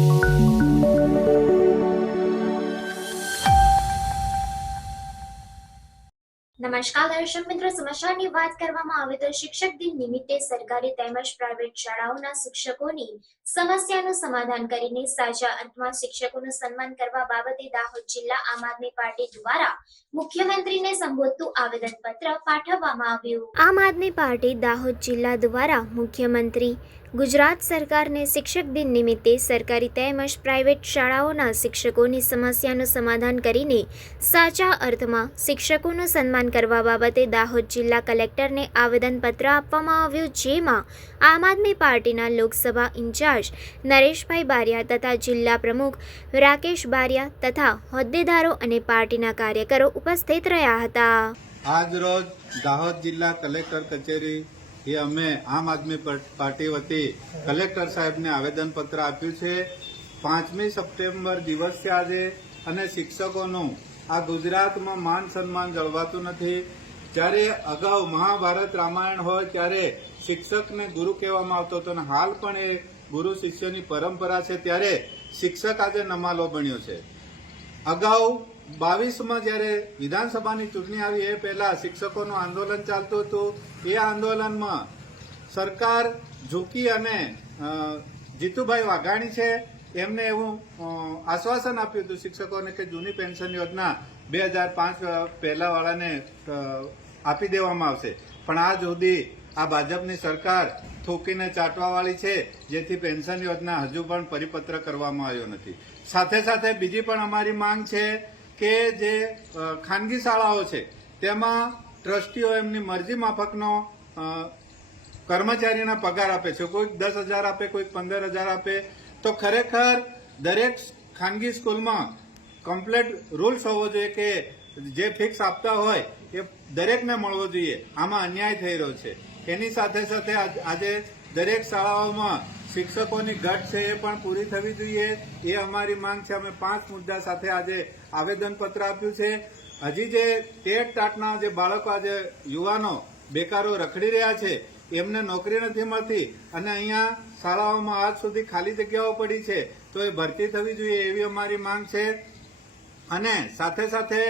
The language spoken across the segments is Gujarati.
નમસ્કાર દર્શક મિત્રો, સમાચારની વાત કરવામાં આવે તો શિક્ષક દિન નિમિત્તે સરકારી તેમજ પ્રાઇવેટ શાળાઓના શિક્ષકોની સમસ્યાનું સમાધાન કરીને સાચા અર્થમાં શિક્ષકોનું સન્માન કરવા બાબતે દાહોદ જિલ્લા આમ આદમી પાર્ટી દ્વારા મુખ્યમંત્રીને સંબોધતું આવેદનપત્ર પાઠવવામાં આવ્યું। આમ આદમી પાર્ટી દાહોદ જિલ્લા દ્વારા મુખ્યમંત્રી ગુજરાત સરકારને શિક્ષક દિન નિમિત્તે સરકારી તેમજ પ્રાઇવેટ શાળાઓના શિક્ષકોની સમસ્યાનું સમાધાન કરીને સાચા અર્થમાં શિક્ષકોનું સન્માન કરવા બાબતે દાહોદ જિલ્લા કલેક્ટરને આવેદનપત્ર આપવામાં આવ્યું, જેમાં આમ આદમી પાર્ટીના લોકસભા ઇન્ચાર્જ નરેશભાઈ બારિયા તથા જિલ્લા પ્રમુખ રાકેશ બારિયા તથા હોદ્દેદારો અને પાર્ટીના કાર્યકરો ઉપસ્થિત રહ્યા હતા। આજ રોજ દાહોદ જિલ્લા કલેક્ટર કચેરી અમે આમ આદમી પાર્ટી વતી કલેક્ટર સાહેબને આવેદનપત્ર આપ્યું છે। 5મી સપ્ટેમ્બર દિવસ છે આજે, અને શિક્ષકોનું આ ગુજરાતમાં માન સન્માન જળવાતું નથી। જ્યારે અગાઉ મહાભારત રામાયણ હોય ત્યારે શિક્ષકને ગુરુ કહેવામાં આવતો હતો, અને હાલ પણ એ ગુરુ શિષ્યની પરંપરા છે, ત્યારે શિક્ષક આજે નમાલો બન્યો છે। અગાઉ 22માં જ્યારે વિધાનસભાની ચૂંટણી આવી એ પહેલા શિક્ષકોનું આંદોલન ચાલતું હતું। એ આંદોલનમાં સરકાર ઝૂકી અને જીતુભાઈ વાઘાણી છે એમને એવું આશ્વાસન આપ્યું હતું શિક્ષકોને કે જૂની પેન્શન યોજના 2005 પહેલા વાળાને આપી દેવામાં આવશે, પણ આજ સુધી આ ભાજપની સરકાર થોકીને ચાટવાવાળી છે, જેથી પેન્શન યોજના હજુ પણ પરિપત્ર કરવામાં આવ્યો નથી। સાથે સાથે બીજી પણ અમારી માંગ છે કે જે ખાનગી શાળાઓ છે તેમાં ટ્રસ્ટીઓ એમની મરજી માફકનો કર્મચારીના પગાર આપે છે, કોઈક 10,000 આપે, કોઈક 15,000 આપે, તો ખરેખર દરેક ખાનગી સ્કૂલમાં કમ્પ્લીટ રૂલ્સ હોવો જોઈએ કે જે ફિક્સ આપતા હોય એ દરેકને મળવો જોઈએ। આમાં અન્યાય થઈ રહ્યો છે। એની સાથે સાથે આજે દરેક શાળાઓમાં શિક્ષકોની ઘટ છે એ પણ પૂરી થવી જોઈએ, એ અમારી માંગ છે। અમે 5 મુદ્દા સાથે આજે આવેદનપત્ર આપ્યું છે। હજી જે ટેટ ટાટના જે બાળકો આજે યુવાનો બેકારો રખડી રહ્યા છે એમને નોકરી નથી મળતી, અને અહીંયા શાળાઓમાં આજ સુધી ખાલી જગ્યાઓ પડી છે, તો એ ભરતી થવી જોઈએ એવી અમારી માંગ છે। અને સાથે સાથે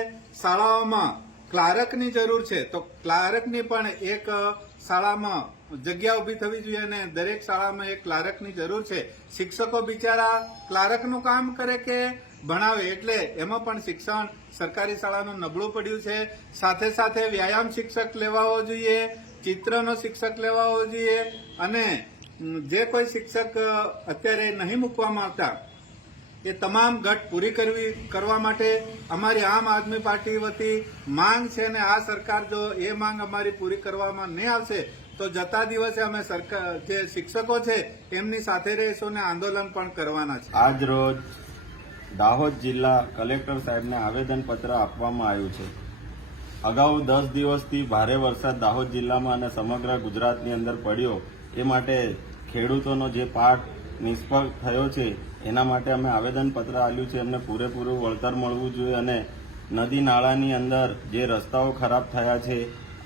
શાળાઓમાં ક્લાર્કની જરૂર છે, તો ક્લાર્કની પણ એક શાળામાં જગ્યા ઉભી થવી જોઈએ, અને દરેક શાળામાં એક ક્લાર્કની જરૂર છે। શિક્ષકો બિચારા ક્લાર્કનું કામ કરે કે ભણાવે, એટલે એમાં પણ શિક્ષણ સરકારી શાળાનું નબળું પડ્યું છે। સાથે સાથે વ્યાયામ શિક્ષક લેવાવો જોઈએ, ચિત્રનો શિક્ષક લેવાવો જોઈએ, અને જે કોઈ શિક્ષક અત્યારે નહીં મૂકવામાં આવતા એ તમામ ઘટ પૂરી કરવા માટે અમારી આમ આદમી પાર્ટી વતી માંગ છે। અને આ સરકાર જો એ માંગ અમારી પૂરી કરવામાં નહીં આવશે તો જતા દિવસે અમે સરકાર જે શિક્ષકો છે એમની સાથે રહીશું અને આંદોલન પણ કરવાના છે। આજ રોજ દાહોદ જિલ્લા કલેક્ટર સાહેબને આવેદનપત્ર આપવામાં આવ્યું છે। અગાઉ 10 દિવસથી ભારે વરસાદ દાહોદ જિલ્લામાં અને સમગ્ર ગુજરાતની અંદર પડ્યો, એ માટે ખેડૂતોનો જે પાક નિષ્ફળ થયો છે એના માટે અમે આવેદનપત્ર આપ્યું છે। એમને પૂરેપૂરું વળતર મળવું જોઈએ, અને નદી નાળાની અંદર જે રસ્તાઓ ખરાબ થયા છે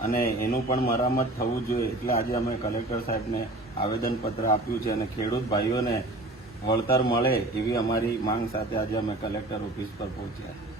અને એનું પણ મરામત થવું જોઈએ, એટલે આજે અમે કલેક્ટર સાહેબને આવેદનપત્ર આપ્યું છે, અને ખેડૂત ભાઈઓને વળતર મળે એવી અમારી માંગ સાથે આજે અમે કલેક્ટર ઓફિસ પર પહોંચ્યા।